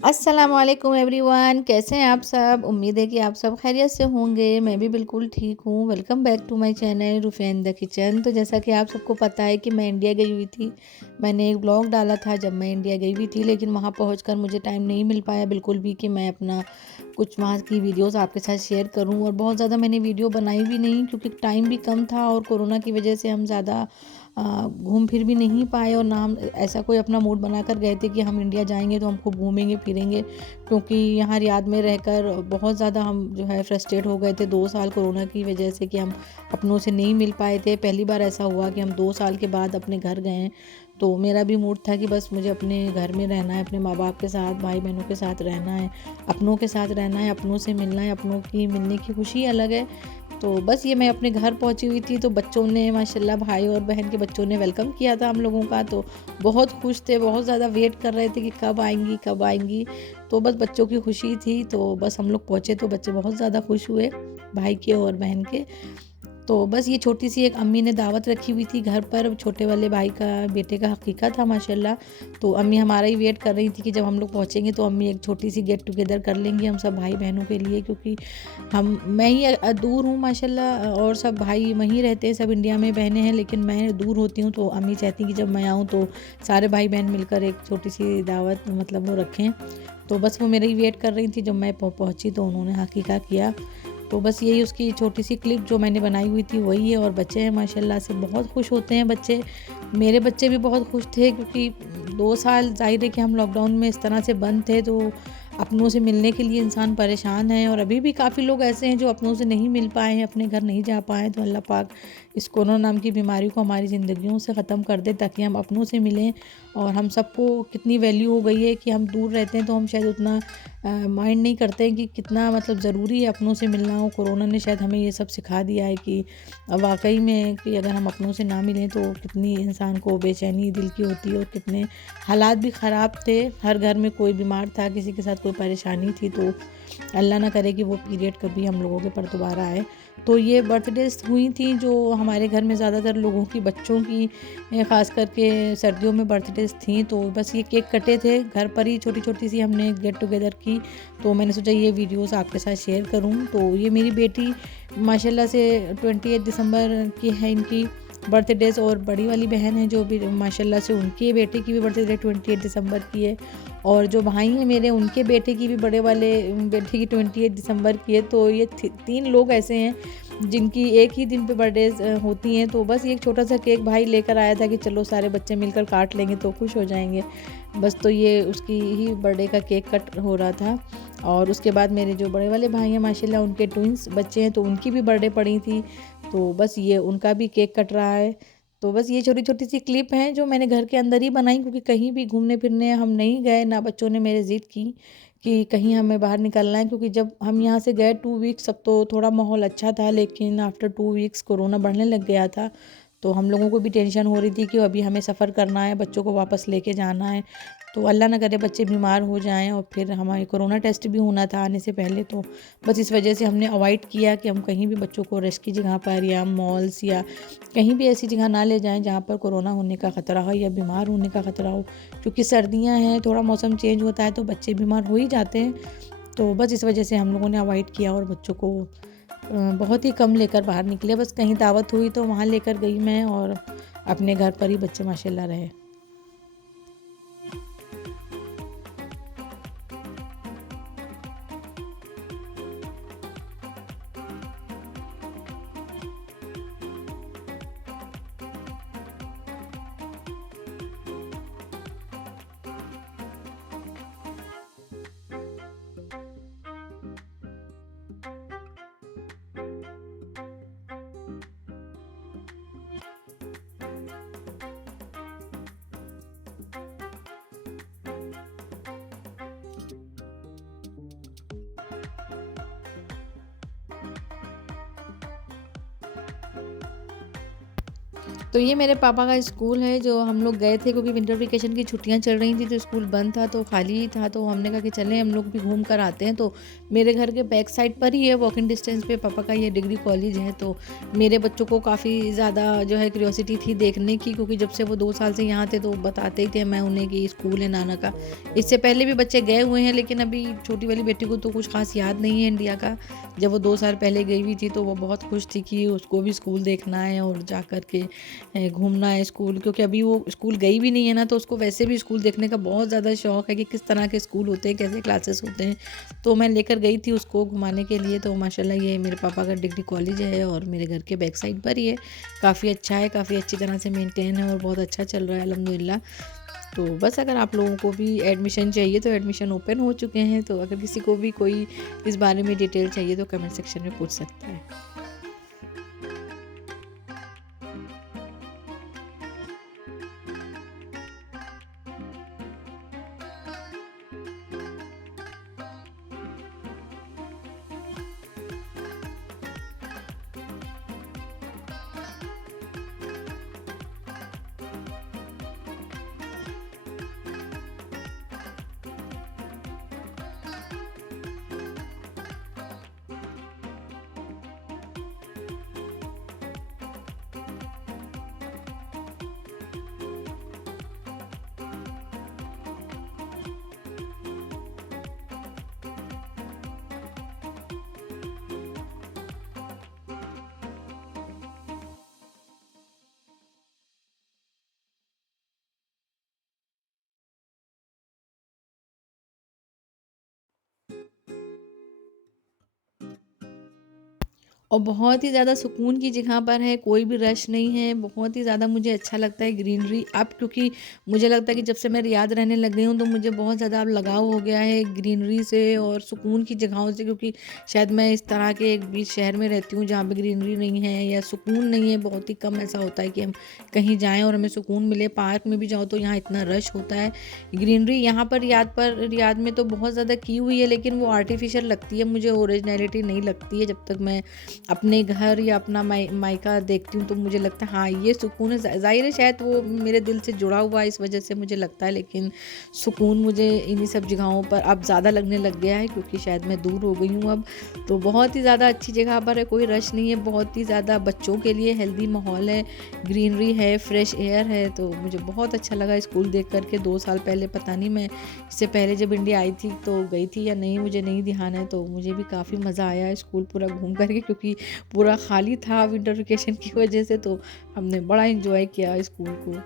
अस्सलाम वालेकुम एवरीवन, कैसे हैं आप सब। उम्मीद है कि आप सब खैरियत से होंगे। मैं भी बिल्कुल ठीक हूँ। Welcome back to my channel Rufiya in the kitchen. तो जैसा कि आप सबको पता है कि मैं इंडिया गई हुई थी। मैंने एक ब्लॉग डाला था जब मैं इंडिया गई हुई थी, लेकिन वहाँ पहुँचकर मुझे टाइम नहीं मिल पाया बिल्कुल भी कि मैं अपना कुछ वहाँ की वीडियोस आपके साथ शेयर करूँ। और बहुत ज़्यादा मैंने वीडियो बनाई भी नहीं क्योंकि टाइम भी कम था और कोरोना की वजह से हम ज़्यादा घूम फिर भी नहीं पाए। और ना हम ऐसा कोई अपना मूड बनाकर गए थे कि हम इंडिया जाएंगे तो हम खूब घूमेंगे फिरेंगे, क्योंकि यहाँ रियाद में रहकर बहुत ज़्यादा हम जो है फ्रस्ट्रेट हो गए थे 2 साल कोरोना की वजह से कि हम अपनों से नहीं मिल पाए थे। पहली बार ऐसा हुआ कि हम 2 साल के बाद अपने घर गए। तो मेरा भी मूड था कि बस मुझे अपने घर में रहना है, अपने माँ बाप के साथ, भाई बहनों के साथ रहना है, अपनों के साथ रहना है, अपनों से मिलना है। अपनों की मिलने की खुशी अलग है। तो बस ये मैं अपने घर पहुंची हुई थी, तो बच्चों ने माशाल्लाह, भाई और बहन के बच्चों ने वेलकम किया था हम लोगों का। तो बहुत खुश थे, बहुत ज़्यादा वेट कर रहे थे कि कब आएंगी कब आएंगी। तो बस बच्चों की खुशी थी। तो बस हम लोग पहुँचे तो बच्चे बहुत ज़्यादा खुश हुए, भाई के और बहन के। तो बस ये छोटी सी एक अम्मी ने दावत रखी हुई थी घर पर, छोटे वाले भाई का बेटे का हकीका था माशाल्लाह। तो अम्मी हमारा ही वेट कर रही थी कि जब हम लोग पहुँचेंगे तो अम्मी एक छोटी सी गेट टुगेदर कर लेंगी हम सब भाई बहनों के लिए, क्योंकि मैं ही दूर हूँ माशाल्लाह और सब भाई वहीं रहते हैं, सब इंडिया में बहनें हैं, लेकिन मैं दूर होती हूँ। तो अम्मी चाहती कि जब मैं आऊँ तो सारे भाई बहन मिलकर एक छोटी सी दावत मतलब वो रखें। तो बस वो मेरा ही वेट कर रही थी। जब मैं पहुँची तो उन्होंने हकीका किया। तो बस यही उसकी छोटी सी क्लिप जो मैंने बनाई हुई थी वही है। और बच्चे हैं माशाल्लाह से बहुत खुश होते हैं बच्चे। मेरे बच्चे भी बहुत खुश थे क्योंकि 2 साल ज़ाहिर है कि हम लॉकडाउन में इस तरह से बंद थे, तो अपनों से मिलने के लिए इंसान परेशान है। और अभी भी काफ़ी लोग ऐसे हैं जो अपनों से नहीं मिल पाए हैं, अपने घर नहीं जा पाए। तो अल्लाह पाक इस कोरोना नाम की बीमारी को हमारी ज़िंदगियों से ख़त्म कर दे ताकि हम अपनों से मिलें। और हम सबको कितनी वैल्यू हो गई है कि हम दूर रहते हैं तो हम शायद उतना माइंड नहीं करते हैं कि कितना मतलब ज़रूरी है अपनों से मिलना हो। कोरोना ने शायद हमें ये सब सिखा दिया है कि वाकई में कि अगर हम अपनों से ना मिलें तो कितनी इंसान को बेचैनी दिल की होती है। और कितने हालात भी ख़राब थे, हर घर में कोई बीमार था, किसी के साथ कोई परेशानी थी। तो अल्लाह ना करे कि वो पीरियड कभी हम लोगों के पर दोबारा आए। तो ये बर्थडेज हुई थी जो हमारे घर में ज़्यादातर लोगों की, बच्चों की ख़ास करके सर्दियों में बर्थडेज थी। तो बस ये केक कटे थे घर पर ही, छोटी छोटी सी हमने गेट टुगेदर की। तो मैंने सोचा ये वीडियोस आपके साथ शेयर करूं। तो ये मेरी बेटी माशाल्लाह से 28 दिसंबर की है इनकी बर्थडेज। और बड़ी वाली बहन है जो भी माशाल्लाह से उनके बेटे की भी बर्थडे 28 दिसंबर की है। और जो भाई हैं मेरे, उनके बेटे की भी, बड़े वाले बेटे की 28 दिसंबर की है। तो ये 3 लोग ऐसे हैं जिनकी एक ही दिन पे बर्थडेज होती हैं। तो बस ये एक छोटा सा केक भाई लेकर आया था कि चलो सारे बच्चे मिलकर काट लेंगे तो खुश हो जाएंगे। बस तो ये उसकी ही बर्थडे का केक कट हो रहा था। और उसके बाद मेरे जो बड़े वाले भाई हैं माशाल्लाह, उनके ट्विंस बच्चे हैं तो उनकी भी बर्थडे पड़ी थी। तो बस ये उनका भी केक कट रहा है। तो बस ये छोटी छोटी सी क्लिप हैं जो मैंने घर के अंदर ही बनाई, क्योंकि कहीं भी घूमने फिरने हम नहीं गए, ना बच्चों ने मेरे ज़िद की कि कहीं हमें बाहर निकलना है। क्योंकि जब हम यहाँ से गए 2 वीक्स तक तो थोड़ा माहौल अच्छा था, लेकिन आफ्टर 2 वीक्स कोरोना बढ़ने लग गया था। तो हम लोगों को भी टेंशन हो रही थी कि अभी हमें सफ़र करना है, बच्चों को वापस लेके जाना है। तो अल्लाह ना करे बच्चे बीमार हो जाएं। और फिर हमारे कोरोना टेस्ट भी होना था आने से पहले। तो बस इस वजह से हमने अवॉइड किया कि हम कहीं भी बच्चों को रिस्क की जगह पर या मॉल्स या कहीं भी ऐसी जगह ना ले जाएं जहाँ पर कोरोना होने का ख़तरा हो या बीमार होने का ख़तरा हो। क्योंकि सर्दियाँ हैं, थोड़ा मौसम चेंज होता है तो बच्चे बीमार हो ही जाते हैं। तो बस इस वजह से हम लोगों ने अवॉइड किया और बच्चों को बहुत ही कम लेकर बाहर निकले। बस कहीं दावत हुई तो वहाँ लेकर गई मैं, और अपने घर पर ही बच्चे माशाल्लाह रहे। तो ये मेरे पापा का स्कूल है जो हम लोग गए थे क्योंकि विंटर वेकेशन की छुट्टियां चल रही थी तो स्कूल बंद था तो खाली ही था तो हमने कहा कि चलें हम लोग भी घूम कर आते हैं। तो मेरे घर के बैक साइड पर ही है, वॉकिंग डिस्टेंस पे पापा का ये डिग्री कॉलेज है। तो मेरे बच्चों को काफ़ी ज़्यादा जो है क्यूरियोसिटी थी देखने की, क्योंकि जब से वो 2 साल से यहाँ थे तो बताते ही थे मैं उन्हें कि स्कूल है नाना का। इससे पहले भी बच्चे गए हुए हैं लेकिन अभी छोटी वाली बेटी को तो कुछ खास याद नहीं है इंडिया का। जब वो 2 साल पहले गई हुई थी तो वो बहुत खुश थी कि उसको भी स्कूल देखना है और जा कर के घूमना है स्कूल, क्योंकि अभी वो स्कूल गई भी नहीं है ना, तो उसको वैसे भी स्कूल देखने का बहुत ज़्यादा शौक़ है कि किस तरह के स्कूल होते हैं, कैसे क्लासेस होते हैं। तो मैं लेकर गई थी उसको घुमाने के लिए। तो माशाल्लाह ये मेरे पापा का डिग्री कॉलेज है और मेरे घर के बैक साइड पर ही है। काफ़ी अच्छा है, काफ़ी अच्छी तरह से मेंटेन है और बहुत अच्छा चल रहा है अल्हम्दुलिल्लाह। तो बस अगर आप लोगों को भी एडमिशन चाहिए तो एडमिशन ओपन हो चुके हैं, तो अगर किसी को भी कोई इस बारे में डिटेल चाहिए तो कमेंट सेक्शन में पूछ सकता है। और बहुत ही ज़्यादा सुकून की जगह पर है, कोई भी रश नहीं है, बहुत ही ज़्यादा मुझे अच्छा लगता है ग्रीनरी। अब क्योंकि मुझे लगता है कि जब से मैं रियाद रहने लग गई हूँ तो मुझे बहुत ज़्यादा अब लगाव हो गया है ग्रीनरी से और सुकून की जगहों से, क्योंकि शायद मैं इस तरह के एक बीच शहर में रहती हूँ जहाँ पे ग्रीनरी नहीं है या सुकून नहीं है। बहुत ही कम ऐसा होता है कि हम कहीं जाएँ और हमें सुकून मिले। पार्क में भी जाओ तो यहाँ इतना रश होता है। ग्रीनरी यहाँ पर रियाद में तो बहुत ज़्यादा की हुई है, लेकिन वो आर्टिफिशियल लगती है, मुझे ओरिजिनलिटी नहीं लगती है। जब तक मैं अपने घर या अपना मायका देखती हूँ तो मुझे लगता है हाँ ये सुकून है। ज़ाहिर है शायद वो मेरे दिल से जुड़ा हुआ है इस वजह से मुझे लगता है, लेकिन सुकून मुझे इन्हीं सब जगहों पर अब ज़्यादा लगने लग गया है क्योंकि शायद मैं दूर हो गई हूँ अब। तो बहुत ही ज़्यादा अच्छी जगह पर है, कोई रश नहीं है, बहुत ही ज़्यादा बच्चों के लिए हेल्दी माहौल है, ग्रीनरी है, फ्रेश एयर है। तो मुझे बहुत अच्छा लगा स्कूल देख कर के। 2 साल पहले पता नहीं मैं इससे पहले जब इंडिया आई थी तो गई थी या नहीं, मुझे नहीं ध्यान है। तो मुझे भी काफ़ी मज़ा आया स्कूल पूरा घूम करके, क्योंकि पूरा खाली था विंटर वेकेशन की वजह से। तो हमने बड़ा एंजॉय किया स्कूल को।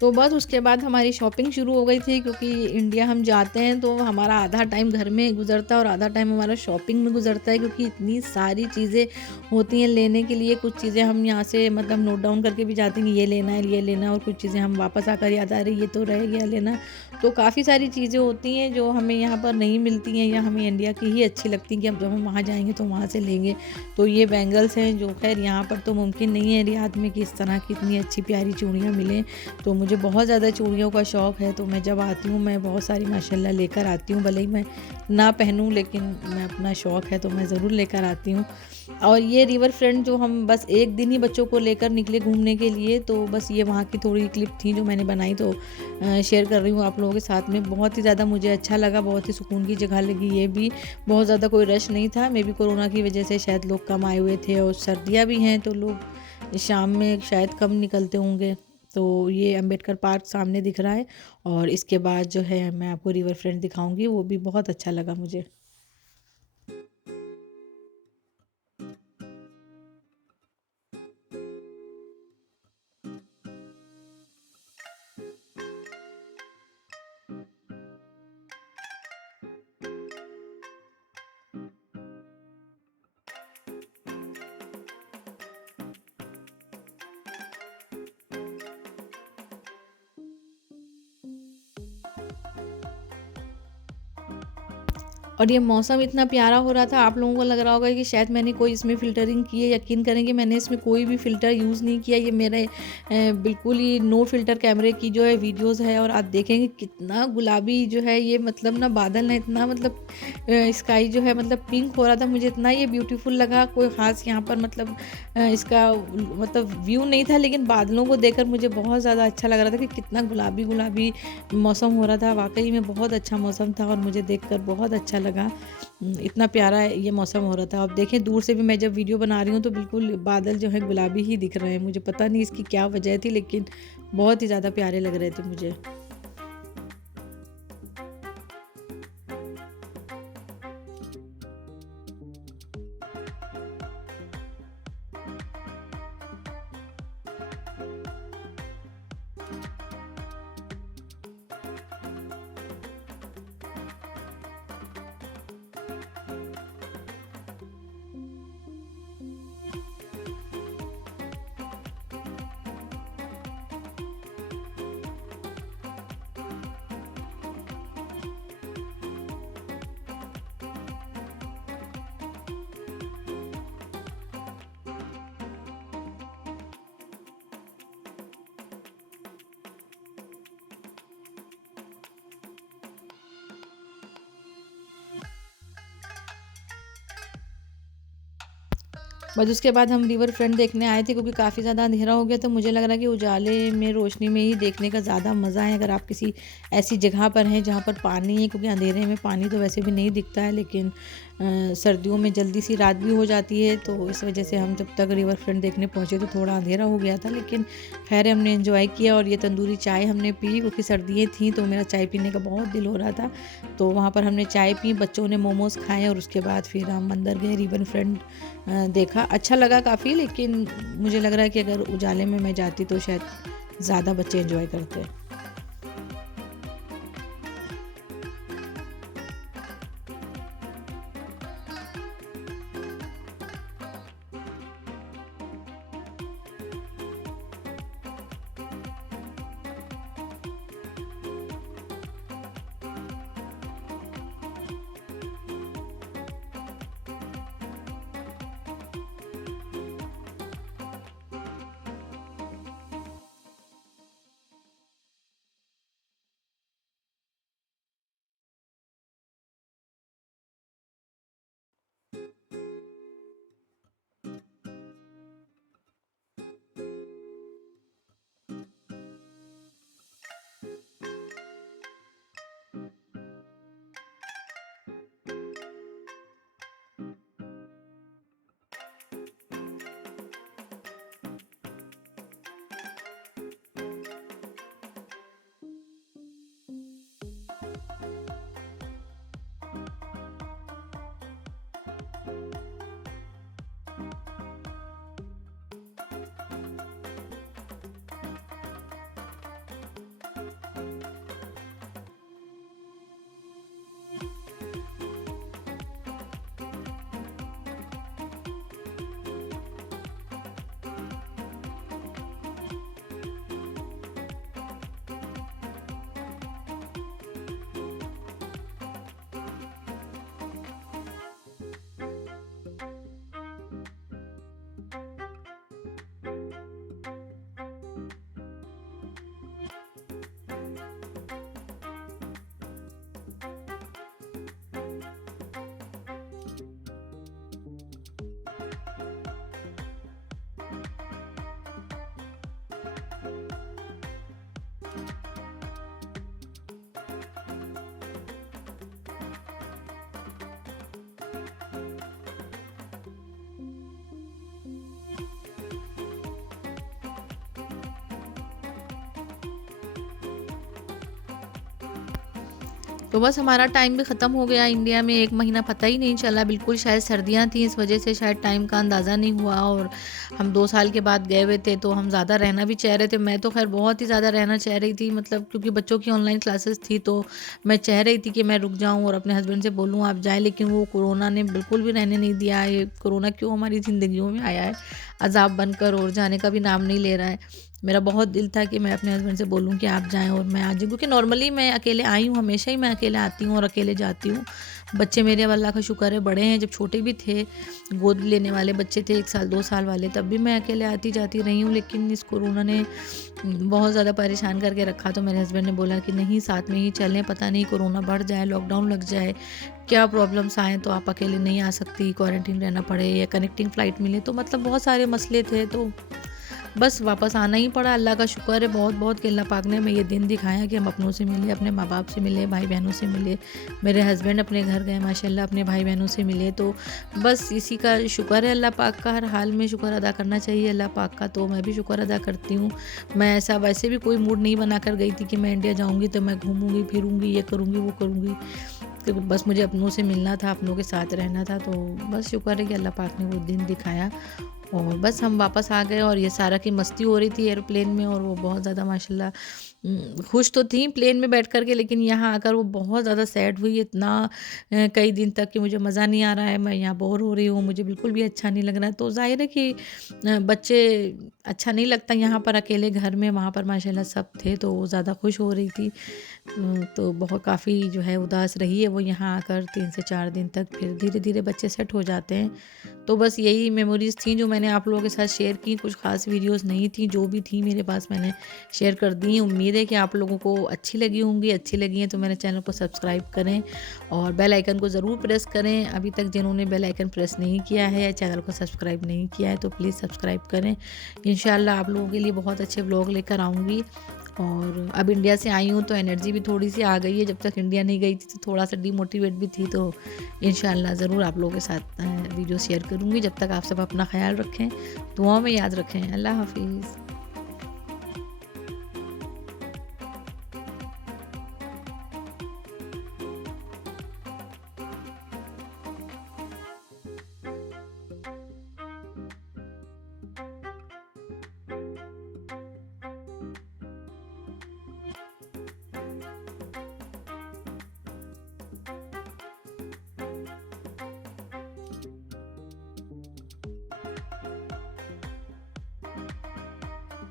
तो बस उसके बाद हमारी शॉपिंग शुरू हो गई थी, क्योंकि इंडिया हम जाते हैं तो हमारा आधा टाइम घर में गुजरता है और आधा टाइम हमारा शॉपिंग में गुजरता है, क्योंकि इतनी सारी चीज़ें होती हैं लेने के लिए। कुछ चीज़ें हम यहाँ से मतलब नोट डाउन करके भी जाते हैं कि ये लेना है, ये लेना है, और कुछ चीज़ें हम वापस आकर याद आ रही ये तो रह गया लेना। तो काफ़ी सारी चीज़ें होती हैं जो हमें यहाँ पर नहीं मिलती हैं या हमें इंडिया की ही अच्छी लगती हैं कि अब जब हम वहाँ जाएँगे तो वहाँ से लेंगे। तो ये बैंगल्स हैं जो ख़ैर यहाँ पर तो मुमकिन नहीं है रियाद में कि इस तरह की इतनी अच्छी प्यारी चूड़ियाँ मिलें। तो मुझे बहुत ज़्यादा चूड़ियों का शौक़ है, तो मैं जब आती हूँ मैं बहुत सारी माशाल्लाह लेकर आती हूँ। भले ही मैं ना पहनूँ लेकिन मैं अपना शौक़ है तो मैं ज़रूर लेकर आती हूँ। और ये रिवर फ्रंट जो हम बस एक दिन ही बच्चों को लेकर निकले घूमने के लिए, तो बस ये वहाँ की थोड़ी क्लिप थी जो मैंने बनाई, तो शेयर कर रही हूँ आप लोगों के साथ में। बहुत ही ज़्यादा मुझे अच्छा लगा, बहुत ही सुकून की जगह लगी ये भी। बहुत ज़्यादा कोई रश नहीं था, मे बी कोरोना की वजह से शायद लोग कम आए हुए थे और सर्दियाँ भी हैं तो लोग शाम में शायद कम निकलते होंगे। तो ये अम्बेडकर पार्क सामने दिख रहा है और इसके बाद जो है मैं आपको रिवर फ्रंट दिखाऊंगी, वो भी बहुत अच्छा लगा मुझे। और ये मौसम इतना प्यारा हो रहा था, आप लोगों को लग रहा होगा कि शायद मैंने कोई इसमें फ़िल्टरिंग की है। यकीन करें कि मैंने इसमें कोई भी फ़िल्टर यूज़ नहीं किया। ये मेरे बिल्कुल ही नो फ़िल्टर कैमरे की जो है वीडियोज़ है, और आप देखेंगे कितना गुलाबी जो है ये, मतलब ना बादल ना इतना, मतलब स्काई जो है मतलब पिंक हो रहा था। मुझे इतना ये ब्यूटीफुल लगा, कोई ख़ास यहाँ पर मतलब इसका मतलब व्यू नहीं था, लेकिन बादलों को देखकर मुझे बहुत ज़्यादा अच्छा लग रहा था कि कितना गुलाबी-गुलाबी मौसम हो रहा था। वाक़ई में बहुत अच्छा मौसम था और मुझे देखकर बहुत अच्छा लगा। इतना प्यारा ये मौसम हो रहा था। अब देखें दूर से भी मैं जब वीडियो बना रही हूँ तो बिल्कुल बादल जो है गुलाबी ही दिख रहे हैं। मुझे पता नहीं इसकी क्या वजह थी, लेकिन बहुत ही ज़्यादा प्यारे लग रहे थे मुझे। बस उसके बाद हम रिवर फ्रंट देखने आए थे, क्योंकि काफ़ी ज़्यादा अंधेरा हो गया, तो मुझे लग रहा है कि उजाले में, रोशनी में ही देखने का ज़्यादा मज़ा है। अगर आप किसी ऐसी जगह पर हैं जहाँ पर पानी है, क्योंकि अंधेरे में पानी तो वैसे भी नहीं दिखता है, लेकिन सर्दियों में जल्दी सी रात भी हो जाती है, तो इस वजह से हम जब तक रिवर फ्रंट देखने पहुँचे तो थोड़ा अंधेरा हो गया था, लेकिन खैर हमने एंजॉय किया। और ये तंदूरी चाय हमने पी, क्योंकि सर्दियाँ थीं तो मेरा चाय पीने का बहुत दिल हो रहा था। तो वहाँ पर हमने चाय पी, बच्चों ने मोमोज़ खाए और उसके बाद फिर हम अंदर गए, रिवर फ्रंट देखा। अच्छा लगा काफ़ी, लेकिन मुझे लग रहा है कि अगर उजाले में मैं जाती तो शायद ज़्यादा बच्चे एंजॉय करते। तो बस हमारा टाइम भी ख़त्म हो गया इंडिया में, 1 महीना पता ही नहीं चला बिल्कुल। शायद सर्दियाँ थी, इस वजह से शायद टाइम का अंदाज़ा नहीं हुआ। और हम 2 साल के बाद गए हुए थे, तो हम ज़्यादा रहना भी चाह रहे थे। मैं तो ख़ैर बहुत ही ज़्यादा रहना चाह रही थी, मतलब क्योंकि बच्चों की ऑनलाइन क्लासेस थी, तो मैं चाह रही थी कि मैं रुक जाऊँ और अपने हस्बैंड से बोलूँ आप जाएँ, लेकिन वो कोरोना ने बिल्कुल भी रहने नहीं दिया। ये कोरोना क्यों हमारी ज़िंदगियों में आया है अज़ाब बनकर, और जाने का भी नाम नहीं ले रहा है। मेरा बहुत दिल था कि मैं अपने हस्बैंड से बोलूँ कि आप जाएँ और मैं आ जाऊँ, क्योंकि नॉर्मली मैं अकेले आई हूँ, हमेशा ही मैं अकेले आती हूँ और अकेले जाती हूँ। बच्चे मेरे अब अल्लाह का शुक्र है बड़े हैं, जब छोटे भी थे, गोद लेने वाले बच्चे थे 1 साल 2 साल वाले, तब भी मैं अकेले आती-जाती रही हूँ। लेकिन इस कोरोना ने बहुत ज़्यादा परेशान करके रखा, तो मेरे हस्बैंड ने बोला कि नहीं साथ में ही चलें, पता नहीं कोरोना बढ़ जाए, लॉकडाउन लग जाए, क्या प्रॉब्लम्स आएँ तो आप अकेले नहीं आ सकती, क्वारंटीन रहना पड़े या कनेक्टिंग फ़्लाइट मिले, तो मतलब बहुत सारे मसले थे। तो बस वापस आना ही पड़ा। अल्लाह का शुक्र है बहुत-बहुत कि अल्लाह पाक ने हमें ये दिन दिखाया कि हम अपनों से मिले, अपने माँ-बाप से मिले, भाई-बहनों से मिले। मेरे हस्बैंड अपने घर गए माशाल्लाह, अपने भाई-बहनों से मिले। तो बस इसी का शुक्र है अल्लाह पाक का, हर हाल में शुक्र अदा करना चाहिए अल्लाह पाक का, तो मैं भी शुक्र अदा करती हूँ। मैं ऐसा वैसे भी कोई मूड नहीं बनाकर गई थी कि मैं इंडिया जाऊँगी तो मैं घूमूँगी, फिरूँगी, ये करूँगी, वो करूँगी। तो बस मुझे अपनों से मिलना था, अपनों के साथ रहना था, तो बस शुक्र है कि अल्लाह पाक ने वो दिन दिखाया। और बस हम वापस आ गए और ये सारा की मस्ती हो रही थी एयरप्लेन में, और वो बहुत ज़्यादा माशाल्लाह खुश तो थी प्लेन में बैठ कर के, लेकिन यहाँ आकर वो बहुत ज़्यादा सैड हुई इतना कई दिन तक कि मुझे मज़ा नहीं आ रहा है, मैं यहाँ बोर हो रही हूँ, मुझे बिल्कुल भी अच्छा नहीं लग रहा है। तो ज़ाहिर है कि बच्चे अच्छा नहीं लगता यहाँ पर अकेले घर में, वहाँ पर माशाल्लाह सब थे, तो वो ज़्यादा खुश हो रही थी। तो बहुत काफ़ी जो है उदास रही है वो यहाँ आकर 3 से 4 दिन तक, फिर धीरे-धीरे बच्चे सेट हो जाते हैं। तो बस यही मेमोरीज़ थी जो मैंने आप लोगों के साथ शेयर की, कुछ ख़ास वीडियोज़ नहीं थी, जो भी थी मेरे पास मैंने शेयर कर दी। उम्मीद है कि आप लोगों को अच्छी लगी होंगी, अच्छी लगी हैं तो मेरे चैनल को सब्सक्राइब करें और बेल आइकन को ज़रूर प्रेस करें। अभी तक जिन्होंने बेल आइकन प्रेस नहीं किया है या चैनल को सब्सक्राइब नहीं किया है तो प्लीज़ सब्सक्राइब करें। इंशाल्लाह आप लोगों के लिए बहुत अच्छे व्लॉग लेकर आऊँगी। और अब इंडिया से आई हूँ तो एनर्जी भी थोड़ी सी आ गई है, जब तक इंडिया नहीं गई थी तो थोड़ा सा डिमोटिवेट भी थी। तो इंशाल्लाह ज़रूर आप लोगों के साथ वीडियो शेयर करूँगी। जब तक आप सब अपना ख्याल रखें, दुआओं में याद रखें। अल्लाह हाफ़िज़।